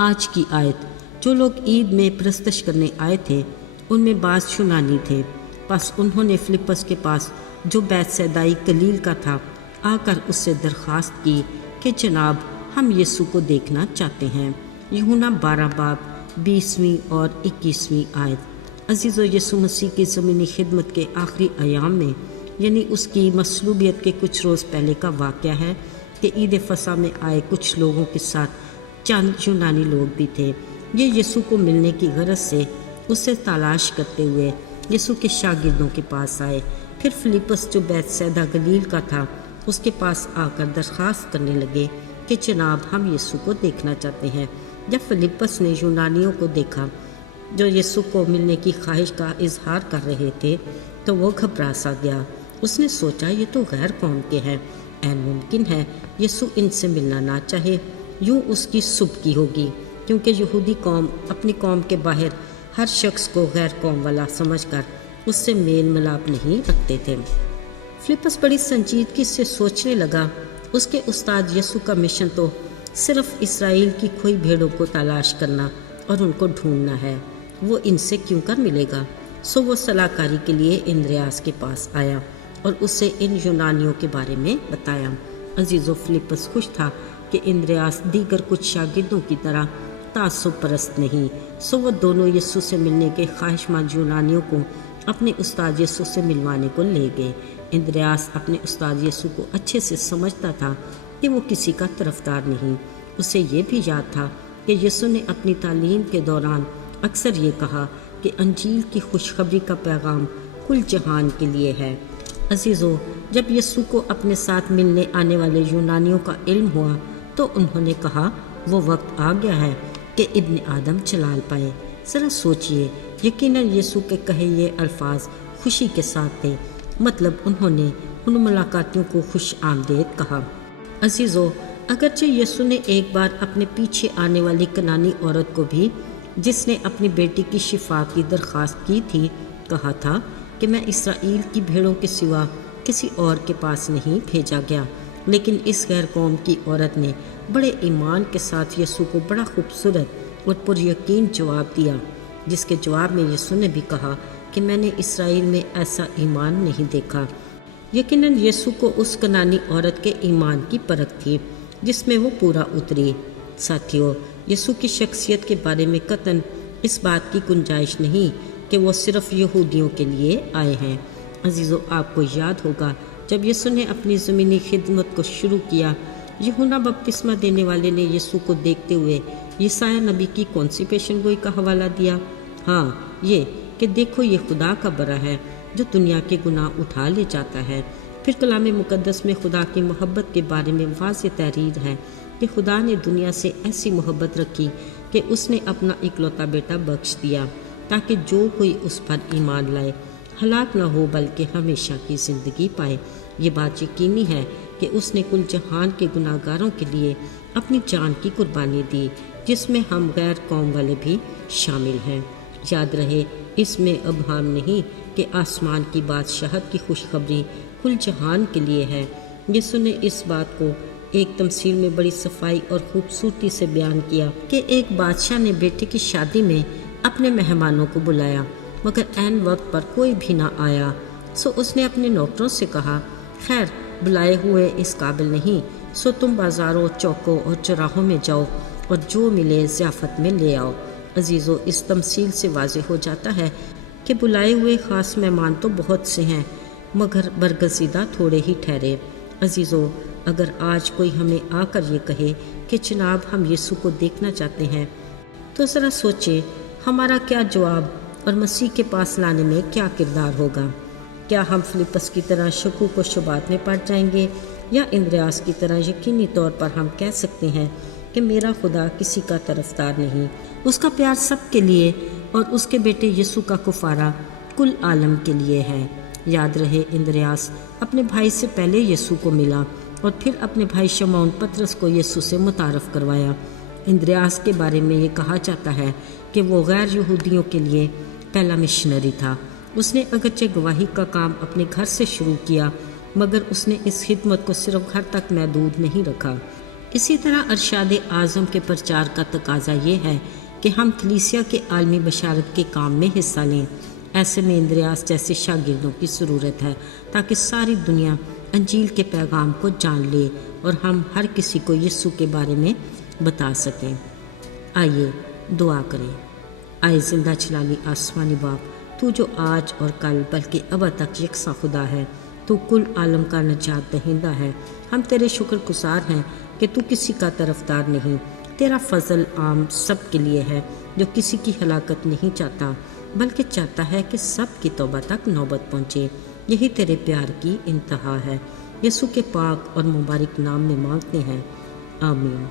آج کی آیت۔ جو لوگ عید میں پرستش کرنے آئے تھے ان میں بعض یونانی تھے، پس انہوں نے فلپس کے پاس جو بیت سیدائی گلیل کا تھا آ کر اس سے درخواست کی کہ جناب ہم یسوع کو دیکھنا چاہتے ہیں۔ یوحنا 12 باب 20 اور 21 آیت۔ عزیزو، یسوع مسیح کی زمینی خدمت کے آخری ایام میں، یعنی اس کی مصلوبیت کے کچھ روز پہلے کا واقعہ ہے کہ عید فصح میں آئے کچھ لوگوں کے ساتھ چند یونانی لوگ بھی تھے۔ یہ یسوع کو ملنے کی غرض سے اسے تلاش کرتے ہوئے یسوع کے شاگردوں کے پاس آئے۔ پھر فلپس جو بیت سیدہ گلیل کا تھا اس کے پاس آ کر درخواست کرنے لگے کہ جناب ہم یسوع کو دیکھنا چاہتے ہیں۔ جب فلپس نے یونانیوں کو دیکھا جو یسوع کو ملنے کی خواہش کا اظہار کر رہے تھے تو وہ گھبرا سا گیا۔ اس نے سوچا یہ تو غیر قوم کے ہیں، عین ممکن ہے یسوع ان سے ملنا نہ چاہے، یوں اس کی سبکی ہوگی، کیونکہ یہودی قوم اپنی قوم کے باہر ہر شخص کو غیر قوم والا سمجھ کر اس سے میل ملاپ نہیں رکھتے تھے۔ فلپس بڑی سنجیدگی سے سوچنے لگا، اس کے استاد یسوع کا مشن تو صرف اسرائیل کی کھوئی بھیڑوں کو تلاش کرنا اور ان کو ڈھونڈنا ہے، وہ ان سے کیوں کر ملے گا؟ سو وہ صلاح کاری کے لیے اندریاس کے پاس آیا اور اسے ان یونانیوں کے بارے میں بتایا۔ عزیزو، فلپس خوش تھا کہ اندریاس دیگر کچھ شاگردوں کی طرح تعصب پرست نہیں، سو وہ دونوں یسوع سے ملنے کے خواہش مند یونانیوں کو اپنے استاد یسوع سے ملوانے کو لے گئے۔ اندریاس اپنے استاد یسوع کو اچھے سے سمجھتا تھا کہ وہ کسی کا طرفدار نہیں۔ اسے یہ بھی یاد تھا کہ یسوع نے اپنی تعلیم کے دوران اکثر یہ کہا کہ انجیل کی خوشخبری کا پیغام کل جہان کے لیے ہے۔ عزیزو، جب یسوع کو اپنے ساتھ ملنے آنے والے یونانیوں کا علم ہوا تو انہوں نے کہا وہ وقت آ گیا ہے کہ ابن آدم جلال پائے۔ ذرا سوچئے، یقیناً یسوع کے کہے یہ الفاظ خوشی کے ساتھ تھے، مطلب انہوں نے ان ملاقاتیوں کو خوش آمدید کہا۔ عزیزو، اگرچہ یسوع نے ایک بار اپنے پیچھے آنے والی کنانی عورت کو بھی، جس نے اپنی بیٹی کی شفا کی درخواست کی تھی، کہا تھا کہ میں اسرائیل کی بھیڑوں کے سوا کسی اور کے پاس نہیں بھیجا گیا، لیکن اس غیر قوم کی عورت نے بڑے ایمان کے ساتھ یسوع کو بڑا خوبصورت اور پر یقین جواب دیا، جس کے جواب میں یسوع نے بھی کہا کہ میں نے اسرائیل میں ایسا ایمان نہیں دیکھا۔ یقیناً یسوع کو اس کنانی عورت کے ایمان کی پرکھ تھی جس میں وہ پورا اتری۔ ساتھیو، یسوع کی شخصیت کے بارے میں قطعاً اس بات کی گنجائش نہیں کہ وہ صرف یہودیوں کے لیے آئے ہیں۔ عزیزو، آپ کو یاد ہوگا جب یسوع نے اپنی زمینی خدمت کو شروع کیا، یوحنا بپتسمہ دینے والے نے یسوع کو دیکھتے ہوئے یسایہ نبی کی کون سی پیشن گوئی کا حوالہ دیا؟ ہاں، یہ کہ دیکھو یہ خدا کا برا ہے جو دنیا کے گناہ اٹھا لے جاتا ہے۔ پھر کلام مقدس میں خدا کی محبت کے بارے میں واضح تحریر ہے کہ خدا نے دنیا سے ایسی محبت رکھی کہ اس نے اپنا اکلوتا بیٹا بخش دیا تاکہ جو کوئی اس پر ایمان لائے ہلاک نہ ہو بلکہ ہمیشہ کی زندگی پائے۔ یہ بات یقینی ہے کہ اس نے کل جہان کے گناہ گاروں کے لیے اپنی جان کی قربانی دی، جس میں ہم غیر قوم والے بھی شامل ہیں۔ یاد رہے، اس میں ابہام نہیں کہ آسمان کی بادشاہت کی خوشخبری کل جہان کے لیے ہے۔ یسوع نے اس بات کو ایک تمثیل میں بڑی صفائی اور خوبصورتی سے بیان کیا کہ ایک بادشاہ نے بیٹے کی شادی میں اپنے مہمانوں کو بلایا، مگر عین وقت پر کوئی بھی نہ آیا، سو اس نے اپنے نوکروں سے کہا، خیر، بلائے ہوئے اس قابل نہیں، سو تم بازاروں، چوکوں اور چوراہوں میں جاؤ اور جو ملے ضیافت میں لے آؤ۔ عزیزو، اس تمثیل سے واضح ہو جاتا ہے کہ بلائے ہوئے خاص مہمان تو بہت سے ہیں مگر برگزیدہ تھوڑے ہی ٹھہرے۔ عزیزو، اگر آج کوئی ہمیں آ کر یہ کہے کہ جناب ہم یسوع کو دیکھنا چاہتے ہیں، تو ذرا سوچے ہمارا کیا جواب اور مسیح کے پاس لانے میں کیا کردار ہوگا؟ کیا ہم فلپس کی طرح شکوک و شبہات میں پڑ جائیں گے، یا اندریاس کی طرح یقینی طور پر ہم کہہ سکتے ہیں کہ میرا خدا کسی کا طرفدار نہیں، اس کا پیار سب کے لیے اور اس کے بیٹے یسوع کا کفارہ کل عالم کے لیے ہے؟ یاد رہے، اندریاس اپنے بھائی سے پہلے یسوع کو ملا اور پھر اپنے بھائی شمعون پطرس کو یسوع سے متعارف کروایا۔ اندریاس کے بارے میں یہ کہا جاتا ہے کہ وہ غیر یہودیوں کے لیے پہلا مشنری تھا۔ اس نے اگرچہ گواہی کا کام اپنے گھر سے شروع کیا، مگر اس نے اس خدمت کو صرف گھر تک محدود نہیں رکھا۔ اسی طرح ارشاد اعظم کے پرچار کا تقاضا یہ ہے کہ ہم کلیسیا کے عالمی بشارت کے کام میں حصہ لیں۔ ایسے میں اندریاس جیسے شاگردوں کی ضرورت ہے تاکہ ساری دنیا انجیل کے پیغام کو جان لے اور ہم ہر کسی کو یسوع کے بارے میں بتا سکیں۔ آئیے دعا کریں۔ آئے زندہ چلالی آسمانی باپ، تو جو آج اور کل بلکہ ابد تک یکساں خدا ہے، تو کل عالم کا نجات دہندہ ہے۔ ہم تیرے شکر گزار ہیں کہ تو کسی کا طرفدار نہیں، تیرا فضل عام سب کے لیے ہے، جو کسی کی ہلاکت نہیں چاہتا بلکہ چاہتا ہے کہ سب کی توبہ تک نوبت پہنچے۔ یہی تیرے پیار کی انتہا ہے۔ یسوع کے پاک اور مبارک نام میں مانگتے ہیں، آمین۔